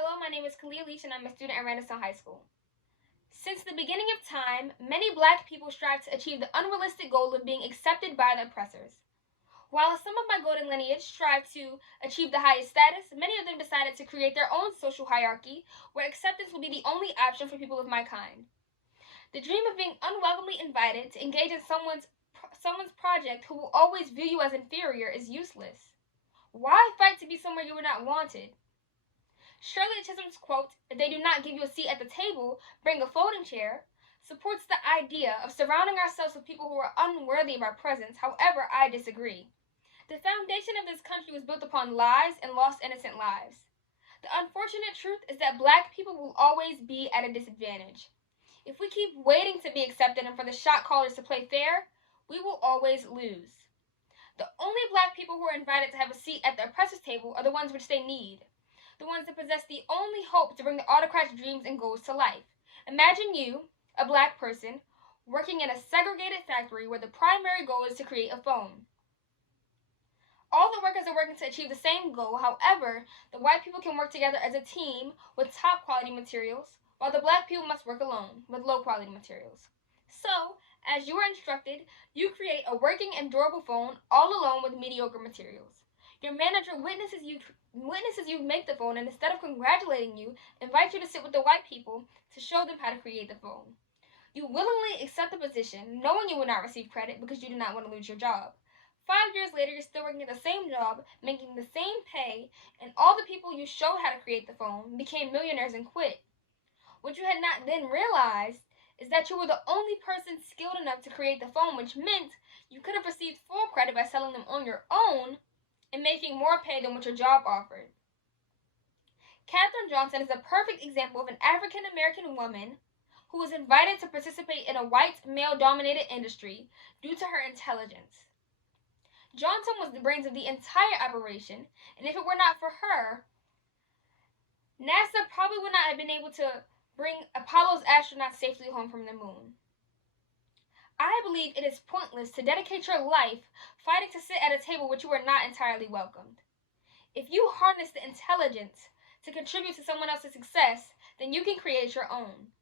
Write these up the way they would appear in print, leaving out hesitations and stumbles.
Hello, my name is Kalia Leach and I'm a student at Randallstown High School. Since the beginning of time, many black people strive to achieve the unrealistic goal of being accepted by the oppressors. While some of my golden lineage strive to achieve the highest status, many of them decided to create their own social hierarchy where acceptance will be the only option for people of my kind. The dream of being unwelcomely invited to engage in someone's project who will always view you as inferior is useless. Why fight to be somewhere you were not wanted? Shirley Chisholm's quote, "If they do not give you a seat at the table, bring a folding chair," supports the idea of surrounding ourselves with people who are unworthy of our presence. However, I disagree. The foundation of this country was built upon lies and lost innocent lives. The unfortunate truth is that black people will always be at a disadvantage. If we keep waiting to be accepted and for the shot callers to play fair, we will always lose. The only black people who are invited to have a seat at the oppressor's table are the ones which they need. The ones that possess the only hope to bring the autocrat's dreams and goals to life. Imagine you, a black person, working in a segregated factory where the primary goal is to create a phone. All the workers are working to achieve the same goal. However, the white people can work together as a team with top quality materials, while the black people must work alone with low quality materials. So, as you are instructed, you create a working and durable phone all alone with mediocre materials. Your manager witnesses you make the phone, and instead of congratulating you, invites you to sit with the white people to show them how to create the phone. You willingly accept the position, knowing you will not receive credit because you do not want to lose your job. 5 years later, you're still working at the same job, making the same pay, and all the people you showed how to create the phone became millionaires and quit. What you had not then realized is that you were the only person skilled enough to create the phone, which meant you could have received full credit by selling them on your own and making more pay than what your job offered. Katherine Johnson is a perfect example of an African American woman who was invited to participate in a white male-dominated industry due to her intelligence. Johnson was the brains of the entire operation, and if it were not for her, NASA probably would not have been able to bring Apollo's astronauts safely home from the moon. I believe it is pointless to dedicate your life fighting to sit at a table which you are not entirely welcomed. If you harness the intelligence to contribute to someone else's success, then you can create your own.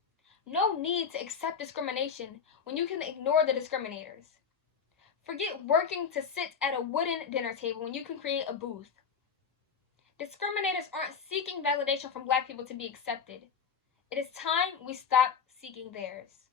No need to accept discrimination when you can ignore the discriminators. Forget working to sit at a wooden dinner table when you can create a booth. Discriminators aren't seeking validation from black people to be accepted. It is time we stop seeking theirs.